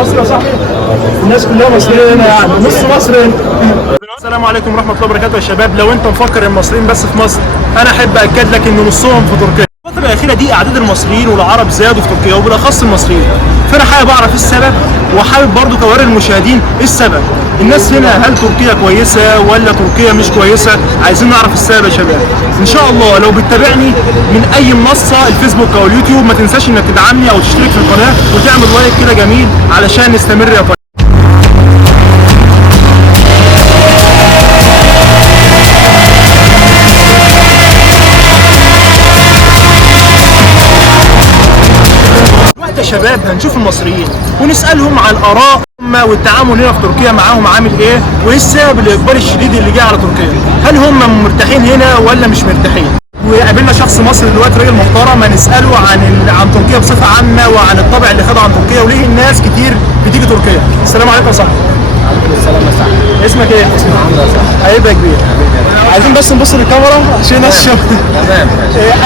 مصر يا صاحبي، الناس كلها مصريين هنا، يعني نص مصر هنا. السلام عليكم ورحمه الله وبركاته يا شباب. لو انت مفكر المصريين بس في مصر، انا احب اكد لك ان نصهم في تركيا. الفتره الاخيره دي اعداد المصريين والعرب زادوا في تركيا، وبالاخص المصريين. فانا حابب اعرف السبب، وحابب برضو اوري المشاهدين ايه السبب. الناس هنا هل تركيا كويسه ولا تركيا مش كويسه؟ عايزين نعرف السبب يا شباب. ان شاء الله لو بتتابعني من اي منصه، الفيسبوك او اليوتيوب، ما تنساش انك تدعمني او تشترك في القناه وتعمل لايك كده جميل علشان نستمر يا طيب. يا شباب هنشوف المصريين ونسالهم عن ارائهم والتعامل هنا في تركيا معاهم عامل ايه، وايه السبب الاقبال الشديد اللي جه على تركيا. هل هم مرتاحين هنا ولا مش مرتاحين؟ وقابلنا شخص مصري دلوقتي راجل محترم، هنساله عن تركيا بصفه عامه وعن الطبع اللي خده عن تركيا وليه الناس كتير بتيجي تركيا. السلام عليكم يا صاحبي. وعليكم السلام يا صاحبي. اسمك ايه؟ اسمي عمرو يا صاحبي. هيبقى كبير. عايزين بس نبص للكاميرا عشان الناس تشوف. تمام.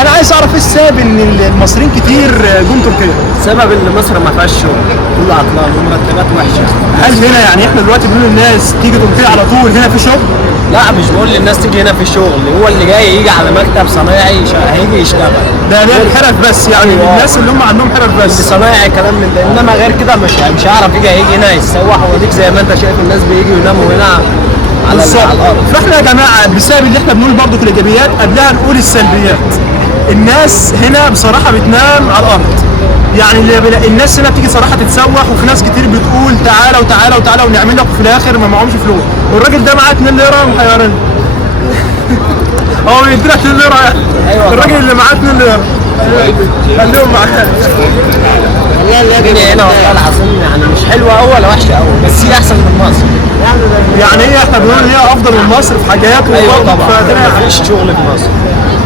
انا عايز اعرف ايه السبب ان المصريين كتير جم تركيا. السبب ان مصر ما فيهاش شغل، كل عطلان ومرتبات وحشه. هل هنا يعني احنا دلوقتي بنقول للناس تيجي تركيا على طول هنا في شغل؟ لا، مش بقول للناس تيجي هنا في الشغل، هو اللي جاي يجي على مكتب صنايعي هيجي يشتغل. ده الحرف بس، يعني الناس اللي هم عندهم حرف بس. صنايعي كلام من ده، انما غير كده مش هيعرف يجي هنا يتسوح. وديك زي ما انت شايف الناس بييجوا يناموا هنا على الارض. فاحنا يا جماعه بسبب اللي احنا بنقول برضه في الايجابيات قبلها نقول السلبيات. الناس هنا بصراحه بتنام على الارض. يعني الناس هنا بتيجي صراحه تتسوح، وفي ناس كتير بتقول تعالى وتعالى وتعالى ونعمل لك، وفي الاخر ما معهمش فلوس. والراجل ده معاه 2 ليره وهيورينا. هو بيدي لك 2 ليره. أيوة. الراجل اللي معاه 2 ليره خليهم معاه. والله الدنيا هنا والله العظيم يعني مش حلوه قوي ولا وحشه قوي، بس هي احسن من مصر. يعني هي احنا بنقول ان هي افضل من مصر في حاجات. ايوه طبعا، فده مفيش شغل في مصر.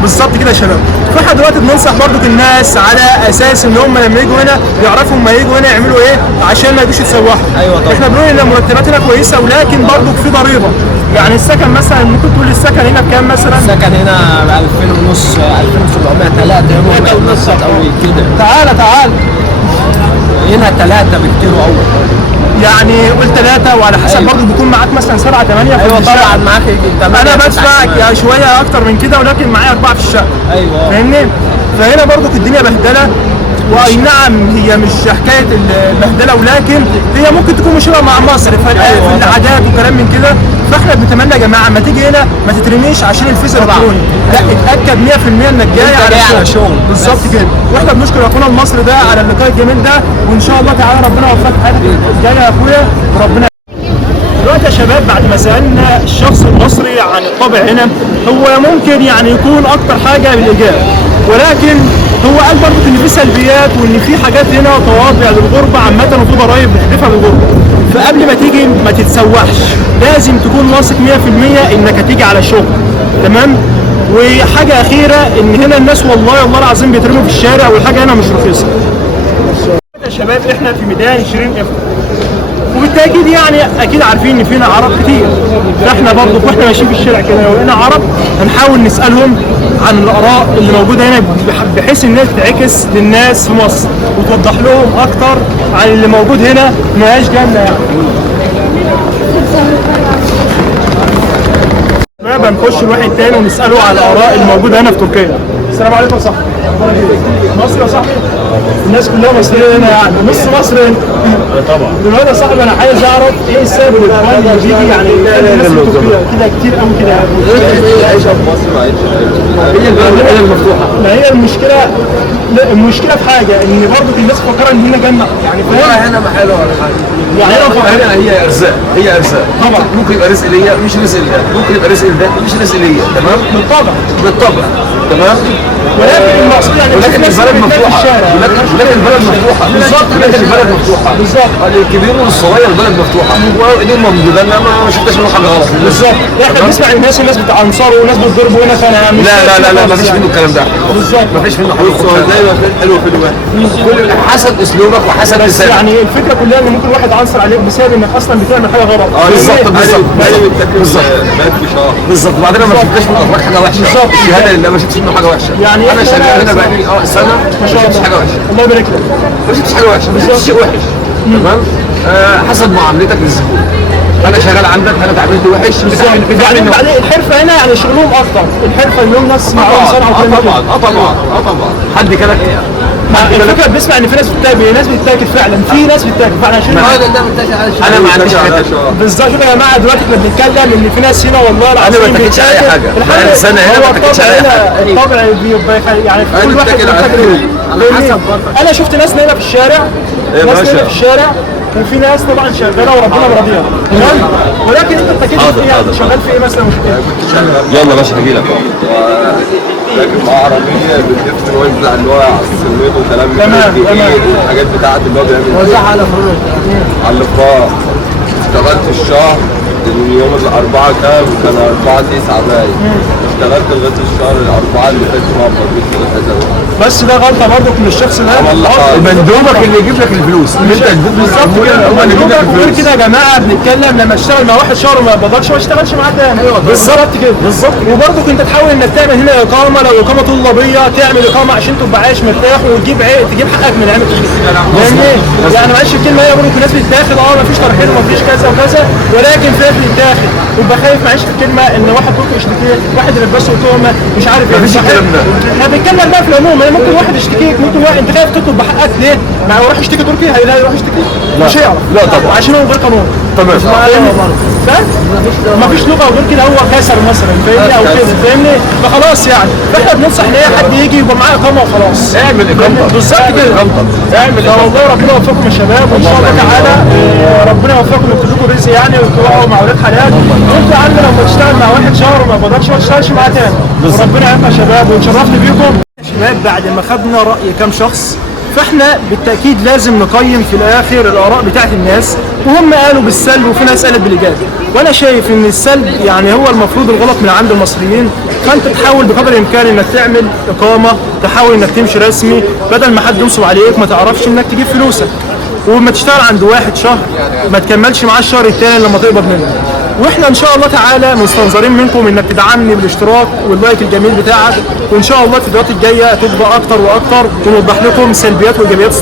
بالظبط كده يا شباب. فاحنا دلوقتي بننصح برضو الناس على اساس ان هم لما يجوا هنا يعرفوا هم يجوا هنا يعملوا ايه عشان ما يجوش يتسوحوا. ايوه طبعا. احنا بنقول ان المرتبات هنا كويسه، ولكن برضو في ضريبه. يعني السكن مثلا ممكن تقول السكن هنا بكام مثلا؟ السكن هنا ب 2000 ونص، 2700، 3 يوم قوي كده. تعالى هنا 3 بكتير قوي. يعني قول 3، وعلى حسب أيوة. برضه بيكون معاك مثلا 7 8 في ايوه الشقة. طبعا معاك يجي 8. انا بدفع شويه اكتر من كده، ولكن معايا 4 في الشقه. ايوه فاهمني؟ فهنا برضه الدنيا بهدله. واي نعم هي مش حكايه البهدله، ولكن هي ممكن تكون مشابهه مع مصر في العادات وكلام من كده. فاحنا بنتمنى يا جماعه ما تيجي هنا ما تترميش عشان الفيزا الالكتروني، لا اتاكد 100% انك جاي على شغل. بالظبط كده. واحنا بنشكر اخونا المصري ده على اللقاء الجميل ده، وان شاء الله تعالى ربنا يوفقك في حياتك الجايه يا اخويا، وربنا. دلوقتي يا شباب بعد ما سالنا الشخص المصري عن الطبع هنا، هو ممكن يعني يكون اكتر حاجه بالايجاب، ولكن هو قال برضه ان في سلبيات، وان في حاجات هنا طوابع للغربه عامه، وفي ضرايب بتدفع للغربه. فقبل ما تيجي ما تتسوحش، لازم تكون واثق 100% انك هتيجي على شغل. تمام؟ وحاجه اخيره، ان هنا الناس والله العظيم بيترموا في الشارع، والحاجه هنا مش رخيصه. يا شباب احنا في ميدان شيرين افرو، وبالتاكيد يعني اكيد عارفين ان فينا عرب كتير. فاحنا برضه واحنا ماشيين في الشارع كده لو لقينا عرب هنحاول نسالهم عن الاراء اللي موجوده هنا، بحيث انها تتعكس للناس في مصر وتوضح لهم اكتر عن اللي موجود هنا. ما هياش جنه يعني. شباب هنخش لواحد تاني ونساله على الاراء الموجوده هنا في تركيا. السلام عليكم يا صاحبي. مصر يا صاحبي؟ الناس كلها مصريين هنا، يعني نص مصر هنا. طبعا. دلوقتي يا صاحبي انا عايز اعرف ايه السبب اللي بيجي يعني الناس في تركيا كده كتير قوي كده يعني. العيشه في مصر ما عادش هي البلد المفتوحه. ما هي المشكله، لا المشكله في حاجه ان برضه الناس فاكره ان هنا جنه، يعني فاهم؟ هنا ما حلوه ولا حاجه. يعني هنا هي ارزاق، هي ارزاق. طبعا. ممكن يبقى رزق ليا مش رزق لده، ممكن يبقى رزق لده مش رزق ليا. تمام؟ بالطبع. بالطبع. تمام؟ ولكن المقصود يعني ولكن البلد مفتوحه. ولكن البلد مفتوحه. بالظبط. ولكن البلد مفتوحه. بالظبط. الكبير والصغير البلد مفتوحه، وايديهم موجوده. انا ما شفتش منه حاجه غلط. بالظبط. احنا بنسمع الناس بتعنصروا وناس بتضربوا هنا، فانا مش لا ما فيش منه الكلام ده. بالظبط. ما فيش منه حلو. دايما حلو في الوقت. كل حسب اسلوبك وحسب بس لسانك. يعني الفكره كلها ان ممكن واحد عنصر عليك بسبب انك اصلا بتعمل حاجه غلط. بالظبط. وبعدين ما شفتش من اخبارك حاجه وحشه. بالظبط. الشهاده لله ما شفتش منه حاجه وحشه. يعني انا شغال هنا بقالي سنه ما شفتش حاجه وحشه. الله يبارك لك. ما شفتش حاجه وحشه، ما شفتش شيء وحش. تمام؟ حسب معاملتك للزبون. انا شغال عندك، انا اتعاملت وحش يعني بعدين الحرفه هنا يعني شغلهم اكتر، الحرفه اليوم ناس معاهم صنعه وكلام كده. طبعا حد كده الفكره بنسمع ان في ناس بتتاكل، ناس بتتاكل فعلا، في ناس بتتاكل فعلا عشان انا ما عنديش حاجه. بالظبط كده يا جماعه. دلوقتي احنا بنتكلم ان في ناس هنا والله العظيم انا ما بتاكلش اي حاجه. انا سنه هنا ما بتاكلش اي حاجه. الطبع بيبقى يعني في كل واحد بيتاكل. انا شفت ناس نايمه في الشارع، ناس نايمه في الشارع، وفي ناس طبعا شغاله وربنا مرضيها تمام. ولكن انت اتكيت في ايه؟ يعني شغال في ايه مثلا؟ مش كده. يلا ماشي هجي لك. راكب مع عربيه بتلف توزع اللي هو على السميد وكلام من والحاجات بتاعت اللي هو بيعمل وزعها على فروج على الافراح. اشتغلت الشهر اليوم الاربعاء كان 4/9 باين. اشتغلت لغايه الشهر الاربعاء اللي فات ما بقيت بس ده غلطه برضك من الشخص اللي مندوبك اللي يجيب لك الفلوس اللي انت تجيب بالظبط كده. مندوبك غير كده يا جماعه. بنتكلم لما اشتغل مع واحد شهر ما بقدرش ما اشتغلش معاه تاني. بالظبط كده بالظبط. وبرضك انت تحاول انك تعمل هنا اقامه، لو اقامه طلابيه تعمل اقامه عشان تبقى عايش مرتاح وتجيب تجيب حقك من عينك. فاهمني؟ يعني معلش الكلمه هي برضك الناس بتتاخد مفيش ترحيل ومفيش كذا وكذا، ولكن في ناس بتتاخد ويبقى خايف معلش في الكلمه ان واحد ممكن يشتكيك، واحد يلبسه تهمه مش عارف ايه. مفيش الكلام ده. احنا بنتكلم بقى في العموم. يعني ممكن واحد يشتكيك، ممكن واحد انت خايف تطلب بحقك ليه؟ ما هو يروح يشتكي تركي هيروح يشتكي؟ مش هيعرف. لا طبعا. عشان هو غير قانون. تمام. مفيش لغه وغير كده هو كسر مثلا فاهمني او كده فاهمني. فخلاص يعني فاحنا بننصح ان اي حد يجي يبقى معاه اقامه وخلاص. اعمل اقامتك بالظبط كده. اعمل والله ربنا يوفقكم يا شباب وان شاء الله تعالى ربنا يوفقكم ويكتب لكم رزق يعني وتروحوا مع اولاد حلال. وانت يا عم لما تشتغل مع واحد شهر وما بدكش ما تشتغلش معاه تاني. وربنا يعافى يا شباب واتشرفت بيكم يا شباب. بعد ما خدنا راي كام شخص فاحنا بالتاكيد لازم نقيم في الاخر الاراء بتاعت الناس، وهم قالوا بالسلب وفي ناس قالت بالايجاب. وانا شايف ان السلب يعني هو المفروض الغلط من عند المصريين. فانت تحاول بقدر الامكان انك تعمل اقامه، تحاول انك تمشي رسمي بدل ما حد ينصب عليك ما تعرفش انك تجيب فلوسك. وما تشتغل عند واحد شهر ما تكملش معاه الشهر التاني لما تقبض منه. واحنا ان شاء الله تعالى مستنظرين منكم انك تدعمني بالاشتراك واللايك الجميل بتاعك، وان شاء الله الفيديوهات الجايه تبقى اكتر واكتر ونوضح لكم سلبيات وايجابيات